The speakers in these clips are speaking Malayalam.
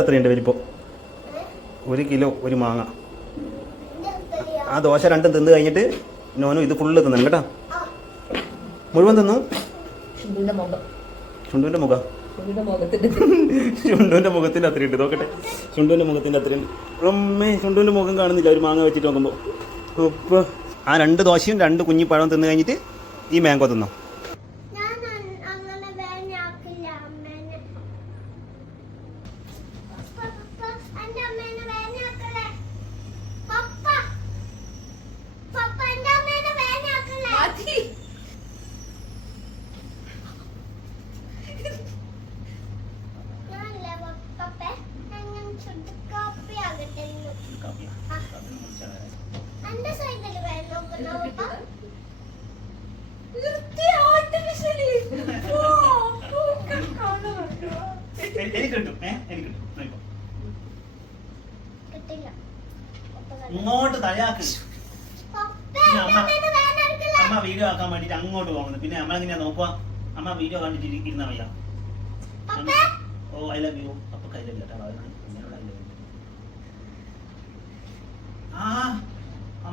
അത്രയുണ്ട് വലിപ്പം. 1 കിലോ ഒരു മാങ്ങ. ആ ദോശ രണ്ടും തിന്ന് കഴിഞ്ഞിട്ട് നോനും ഇത് ഫുള്ള് തിന്നു കേട്ടോ. മുഴുവൻ തിന്നു. ചുണ്ടുവിൻ്റെ മുഖം ചുണ്ടുവിൻ്റെ മുഖത്തിൻ്റെ അത്രയുണ്ട്. നോക്കട്ടെ, ചുണ്ടുവിൻ്റെ മുഖത്തിൻ്റെ അത്രയുണ്ട്. അമ്മേ, ചുണ്ടുവിൻ്റെ മുഖം കാണുന്നില്ല ഒരു മാങ്ങ വെച്ചിട്ട് നോക്കുമ്പോൾ. ഉപ്പ്. ആ 2 ദോശയും 2 കുഞ്ഞിപ്പഴവും തിന്ന് കഴിഞ്ഞിട്ട് ഈ മാങ്കോ തിന്നോ. ഇങ്ങോട്ട് തലയാക്ക്. അമ്മ വീഡിയോ ആക്കാൻ വേണ്ടിട്ട് അങ്ങോട്ട് പോകുന്നത്. പിന്നെ നമ്മളെങ്ങനെയാ നോക്കുക? അമ്മ വീഡിയോ കണ്ടിട്ട് ഇരുന്ന വയ്യ. ഓ ഐ ലവ് യു. അപ്പൊ കയ്യിലില്ല കേട്ടോ. ആ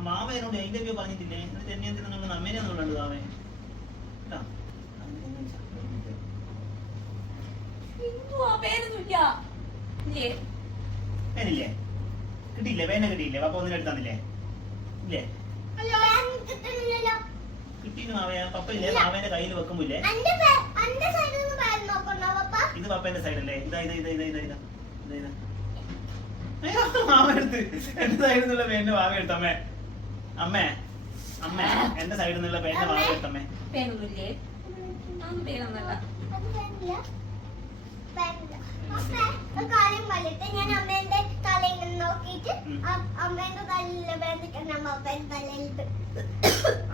മാമ എന്നോട് ഐ ലവ് യു പറഞ്ഞിട്ടില്ലേ? എന്നിട്ട് എന്നെ നിങ്ങൾ നമ്മേനെ നോക്കണ്ട് മാമേ. പേനില്ലേ? കിട്ടിയില്ലേ? പേന കിട്ടിയില്ലേ? പപ്പ ഒന്നിനും എടുത്താന്നില്ലേ? ഇല്ലേ? കിട്ടീന്ന് മാവയാ. പപ്പ ഇല്ലേ? മാവേന്റെ കയ്യിൽ വെക്കുമ്പോലെ ഇത് പപ്പേന്റെ സൈഡല്ലേ? ഇതാ ഇതാ ഇതാ ഇതാ ഇതാ ഇതാ ഇതാ മാവ എടുത്ത് എന്റെ സൈഡിൽ നിന്നുള്ള പേന്റെ മാവ എടുത്തമ്മേ. അമ്മേ അമ്മേ എന്റെ സൈഡിൽ നിന്നുള്ള പേന്റെ മാവ എടുത്തമ്മേ. ഞാൻ അമ്മേന്റെ തലയിൽ നോക്കിട്ട് അമ്മേന്റെ തലയിലെ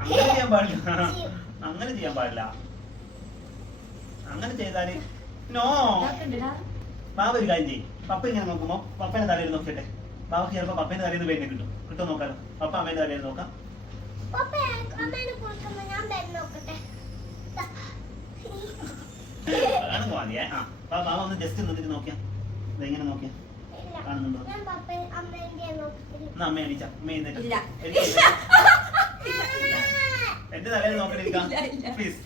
അങ്ങനെ ചെയ്യാൻ പാടില്ല. അങ്ങനെ ചെയ്യാൻ പാടില്ല. അങ്ങനെ ചെയ്താല് നോ. ബാബ ഒരു കാര്യം ചെയ്യും. പപ്പ ഇങ്ങനെ നോക്കുമ്പോ പപ്പേന്റെ തലയിൽ നോക്കിട്ടെ. ബാബക്ക് ചിലപ്പോ പപ്പേന്റെ തലയിൽ നിന്ന് പേര് കിട്ടും. കിട്ടും നോക്കാലോ. പപ്പ അമ്മേന്റെ തലയിൽ നോക്കാം. മതിയേ. ആ ബാബ ഒന്ന് ജസ്റ്റ് നിന്നിട്ട് നോക്കിയാ. ഇതെങ്ങനെ നോക്കിയാ കാണുന്നുണ്ടോ? അമ്മ എണീച്ച. അമ്മ എന്റെ തലയിൽ നോക്കണിരിക്കാം പ്ലീസ്.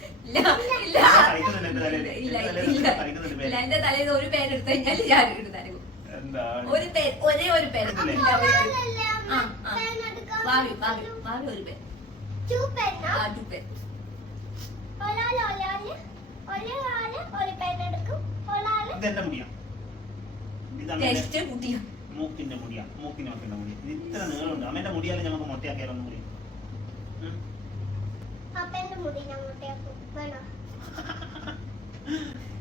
എന്റെ തലയിൽ ഒരു പേരെടുത്ത് കഴിഞ്ഞാൽ ഞാൻ ഇടുന്നായിരുന്നു. ഒരു പേര്, ഒരേ ഒരു പേര്. ഭാവി ഭാവി ഭാവി ഒരു പേര്. ഇതെന്റെ മുടിയാ. മൂക്കിന്റെ മുടിയാ. മൂക്കിന്റെ മക്കളുടെ മുടി. ഇത് ഇത്ര നീളമുണ്ട്. അമ്മേന്റെ മുടിയാലും നമുക്ക് മൊട്ടയാക്കിയാലോ ഒന്നും കൂടി.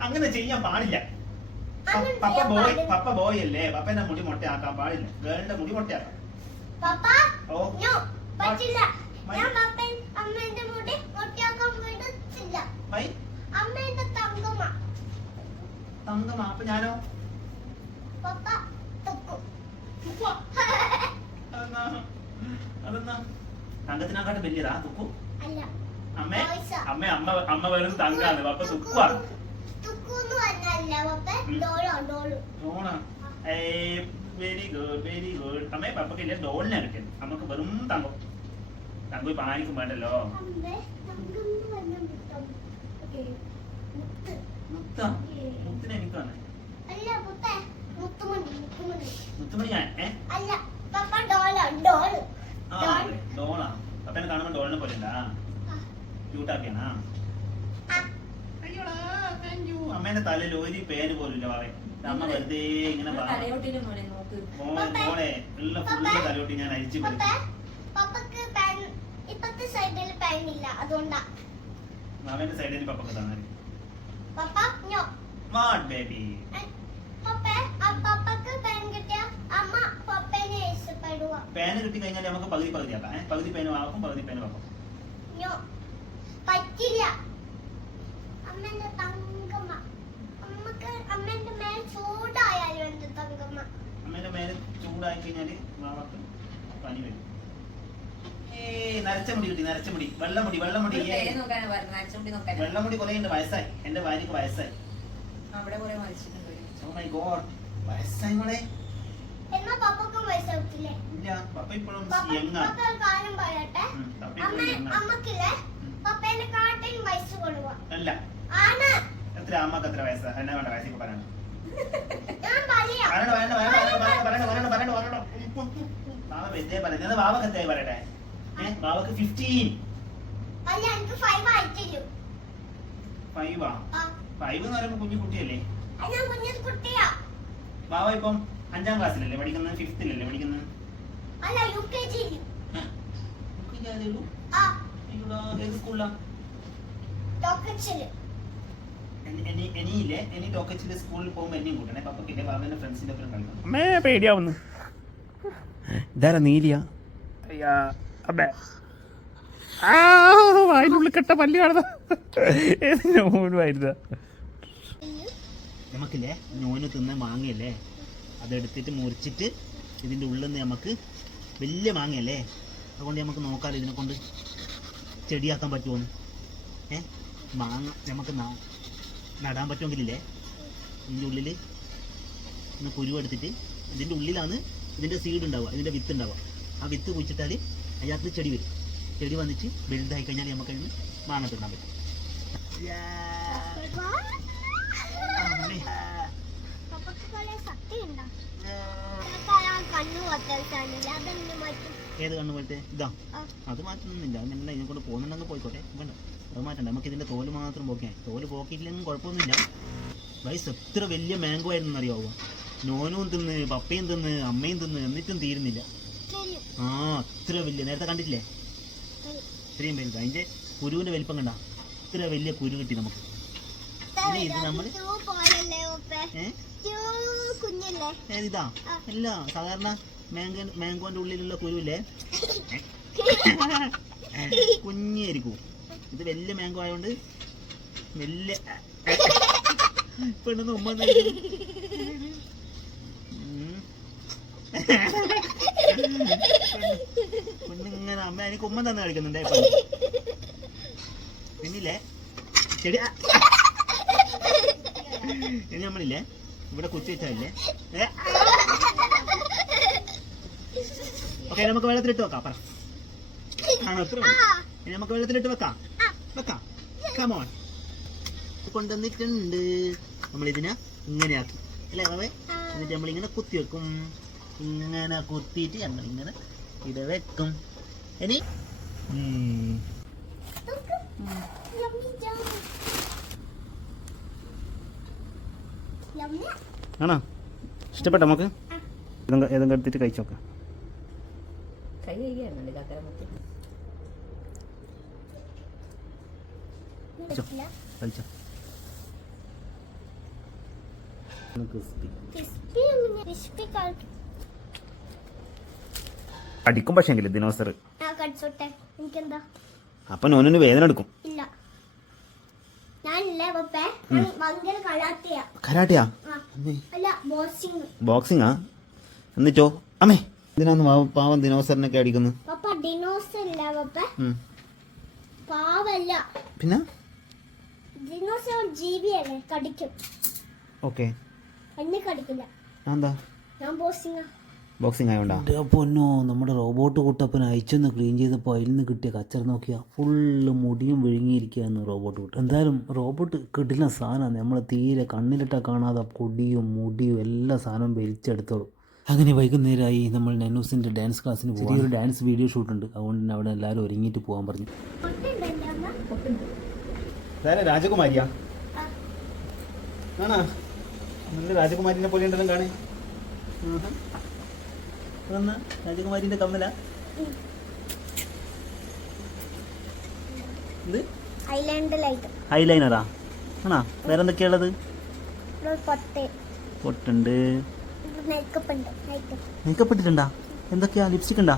അങ്ങനെ ചെയ്യാൻ പാടില്ല. പപ്പ ബോയ് അല്ലേ? പപ്പന്റെ മുടി മൊട്ടയാക്കാൻ പാടില്ല. ഗേളിന്റെ മുടി മൊട്ടയാക്കാം. തങ്കമ്മ. അപ്പൊ ഞാനോ? അതെന്നാ തങ്കത്തിനെക്കാട്ടും വലിയതാ തുക്കു? അമ്മേ അമ്മ അമ്മ അമ്മ വെറും തങ്കാണ്. പപ്പ തുക്കുവാണ്. Very good very good. അമ്മേ പപ്പക്ക് ഇല്ല ഡോളിനെ കിട്ടിയത്. നമുക്ക് വെറും തങ്കം. തങ്കം ഇപ്പൊ ആനിക്കും വേണ്ടല്ലോ. മുത്തിനെ എനിക്ക് വന്നേ. മുത്തുമണി ഞാൻ ഡോളാ. പപ്പനെ കാണുമ്പോ ഡോളിനെ പോലെ ഉണ്ടാ? ക്യൂട്ടാക്കിയാണാ? അമ്മേന്റെ തലയിൽ ഒരു പേര് പോലും ഇല്ല. പറയും അമ്മ വെറുതെ ഇങ്ങനെ മോളെ ഉള്ള ഫുള്ള് തലയോട്ടി ഞാൻ അരിച്ചു പോയി. മാമേന്റെ സൈഡിൽ പപ്പക്ക് തന്നെ. What baby? പേന കിട്ടി കഴിഞ്ഞാൽ നമുക്ക് പകുതി പകുതി ആക്കാം. പകുതി പേന ആക്കും, പകുതി പേന വെക്കും. പറ്റില്ല. അമ്മേന്റെ തങ്കമ്മ. അമ്മേന്റെ മേൽ ചൂടായാലും എന്റെ തങ്കമ്മ. അമ്മേന്റെ മേലെ ചൂടായി കഴിഞ്ഞാല് വാവക്ക് പനി വരും. നരച്ച മുടി കിട്ടി. നരച്ച മുടി. വെള്ളമുടി. വെള്ളമുടി വെള്ളമുടി കുറെ ഉണ്ട്. വയസ്സായി. എന്റെ ഭാര്യക്ക് വയസ്സായി. അവിടെ കുറെ മരിച്ചിട്ടുണ്ട്. Oh my God. വയസ്സായി മോളെ. എന്നാ പപ്പക്കും വയസ്സാവത്തില്ലേ? ഇല്ല, പപ്പ ഇപ്പോഴും പപ്പ യങ്ങാ. പപ്പ ഒരു കാര്യം പറയട്ടെ. പപ്പ ഇപ്പോഴും യങ്ങാ. അമ്മക്കില്ലേ പപ്പേനെ കാട്ടിയും വയസ്സ് കൊടുവാ. അല്ല, ആണ്. എത്ര അമ്മക്ക് എത്ര വയസ്സാ? എന്നാ വേണ്ട വയസ്സിൽ പറയണം. ഞാൻ പറയാം. ബാബ വെറുതെ പറയുന്നത്. ബാബക്ക് എത്രയായി പറയട്ടെ? ബാബക്ക് 15. അല്ല എനിക്ക് 5 ആയിട്ടില്ലു. 5 ആ? ആ 5 എന്ന് പറയുമ്പോ കുഞ്ഞു കുട്ടിയല്ലേ? അത് ഞാൻ കുഞ്ഞു കുട്ടിയാ. ബാബ ഇപ്പം 5ാം ക്ലാസ്സിലല്ലേ പഠിക്കുന്നത്? 5th-ലല്ലേ പഠിക്കുന്നത്? അല്ല UKG യില്. ആ ഏത് സ്കൂളിലാ? ടോക്കച്ചില്. എനിയില്ലേ, എനി ടോക്കച്ചില് സ്കൂളിൽ പോകുമ്പോ എന്നെയും കൂട്ടണേ. പപ്പക്കില്ലേ ബാബന്റെ ഫ്രണ്ട്സിന്റെ ഒപ്പം കളിക്കണം. അമ്മേ പേടിയാവുന്നു. ഇതാരാ നീലിയ? വായിനുള്ളിൽ കെട്ട പല്ലി കാണുന്ന നമുക്കില്ലേ നോന് തിന്ന മാങ്ങയല്ലേ, അതെടുത്തിട്ട് മുറിച്ചിട്ട് ഇതിൻ്റെ ഉള്ളിൽ നിന്ന് നമുക്ക് വലിയ മാങ്ങയല്ലേ, അതുകൊണ്ട് നമുക്ക് നോക്കാമല്ലോ ഇതിനെ കൊണ്ട് ചെടിയാക്കാൻ പറ്റുമോന്ന്. മാങ്ങ നമുക്ക് നടാൻ പറ്റുമെങ്കിലേ ഇതിൻ്റെ ഉള്ളിൽ ഒന്ന് കുരുവെടുത്തിട്ട് ഇതിൻ്റെ ഉള്ളിലാണ് ഇതിൻ്റെ സീഡ് ഉണ്ടാവുക, ഇതിൻ്റെ വിത്ത് ഉണ്ടാവുക. ആ വിത്ത് കുഴിച്ചിട്ടാൽ അതിനകത്ത് ചെടി വരും. ചെടി വന്നിട്ട് വലുതായി കഴിഞ്ഞാൽ നമുക്ക് അതിന് മാങ്ങ തിന്നാൻ പറ്റും. ഏത് കണ്ണു പോലത്തെ? ഇതാ, അത് മാറ്റുന്നില്ല. അങ്ങനെ ഇതിനെ കൊണ്ട് പോകുന്നുണ്ടെന്ന് പോയിക്കോട്ടെ, വേണ്ട അത് മാറ്റണ്ട. നമുക്ക് ഇതിൻ്റെ തോല് മാത്രം പോക്കിയാൽ, തോല് പോക്കിയില്ലെങ്കിലും കുഴപ്പമൊന്നുമില്ല. വയസ്സ് എത്ര വലിയ മാംഗോ ആയിരുന്നു അറിയാവോ? നോനും തിന്ന്, പപ്പയും തിന്ന്, അമ്മയും തിന്ന്, എന്നിട്ടും തീരുന്നില്ല. ആ അത്ര വലിയ, നേരത്തെ കണ്ടിട്ടില്ലേ ഇത്രയും വലുത്. അതിൻ്റെ കുരുവിൻ്റെ വലിപ്പം കണ്ട, ഇത്ര വലിയ കുരു കിട്ടി നമുക്ക്. ഇനി ഇത് നമ്മൾ ഇതാ അല്ല, സാധാരണ മാംഗോന്റെ ഉള്ളിലുള്ള കുരുവില്ലേ കുഞ്ഞായിരിക്കും. ഇത് വലിയ മാംഗോ ആയതുകൊണ്ട് വലിയ പെണ്ണെന്ന് ഉമ്മ പെണ്ണിങ്ങനെ അമ്മ എനിക്ക് ഉമ്മ തന്നെ കളിക്കുന്നുണ്ടേ. പിന്നില്ലേ ചെടി ഇനി നമ്മളില്ലേ ഇവിടെ കുത്തി വെച്ചാലേ ഓക്കെ, നമുക്ക് വെള്ളത്തിലിട്ട് വെക്കാം. പറ അത്ര ഇനി നമുക്ക് വെള്ളത്തിലിട്ട് വെക്കാം. കമോൺ, കൊണ്ടുവന്നിട്ടുണ്ട്. നമ്മളിതിനെ ഇങ്ങനെ ആക്കി അല്ലേ ബാബേ? എന്നിട്ട് നമ്മളിങ്ങനെ കുത്തി വെക്കും. ഇങ്ങനെ കുത്തിയിട്ട് നമ്മളിങ്ങനെ ഇത് വെക്കും. ഇനി ആണോ ഇഷ്ടപ്പെട്ട? നമുക്ക് ഏതെങ്കിലും എടുത്തിട്ട് കഴിച്ചു നോക്കാം. കഴിച്ചോ. അടിക്കും പക്ഷെങ്കിൽ ദിനോസർ. അപ്പൊ നോനിന് വേദന എടുക്കും. കരാട്ടയാ? ബോക്സിംഗാ? എന്നിട്ടോ അമ്മേ ഇതിനാന്ന് പാവം ദിനോസറിനൊക്കെ അടിക്കുന്നു. പിന്നെ ഓക്കെ എന്താ ബോക്സിംഗ് ആയോണ്ടാ? പൊന്നോ, നമ്മുടെ റോബോട്ട് കുട്ടപ്പൻ അയച്ചൊന്ന് ക്ലീൻ ചെയ്തപ്പോൾ അതിൽ നിന്ന് കിട്ടിയ കച്ചറ നോക്കിയാൽ ഫുള്ള് മുടിയും വിഴുങ്ങിയിരിക്കുകയെന്ന് റോബോട്ട് കുട്ട. എന്തായാലും റോബോട്ട് കിട്ടുന്ന സാധനമാണ്. നമ്മൾ തീരെ കണ്ണിലിട്ടാൽ കാണാതെ പൊടിയും മുടിയും എല്ലാ സാധനവും വലിച്ചെടുത്തോളും. അങ്ങനെ വൈകുന്നേരമായി നമ്മൾ നെന്നൂസിൻ്റെ ഡാൻസ് ക്ലാസ്സിന് പോകും. ചെറിയൊരു ഡാൻസ് വീഡിയോ ഷൂട്ടുണ്ട്, അതുകൊണ്ട് തന്നെ അവിടെ എല്ലാവരും ഒരുങ്ങിയിട്ട് പോകാൻ പറഞ്ഞു. രാജകുമാരിയാ? ആണോ? നല്ല രാജകുമാരിനെ പോലെ ഉണ്ടെല്ലാം കാണേ. രാജകുമാരിന്റെ കമ്മല ഐലൈനറാ? ആണോ? വേറെ എന്തൊക്കെയുള്ളത്? പൊട്ടുണ്ട്, മേക്കപ്പ് ഇട്ടിട്ടുണ്ടാ? എന്തൊക്കെയാ? ലിപ്സ്റ്റിക് ഉണ്ടാ?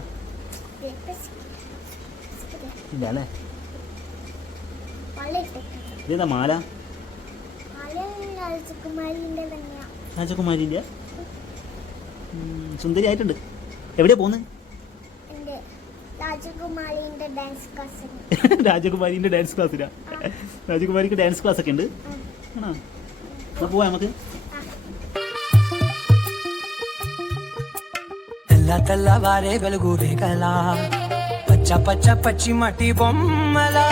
ഇല്ല അല്ലേ? ഇതേതാ മാല? രാജകുമാരിന്റെ സുന്ദരി ആയിട്ടുണ്ട്. എവിടെയാ പോകുന്നത്? രാജകുമാരിന്റെ ഡാൻസ് ക്ലാസ്സിലാ? രാജകുമാരിക്ക് ഡാൻസ് ക്ലാസ് ഒക്കെ ഉണ്ട്. ആണോ? പോവാ നമുക്ക്. తెల్లవారే వెలుగు రేగలా పచ్చ పచ్చ పచ్చి మట్టి బొమ్మలా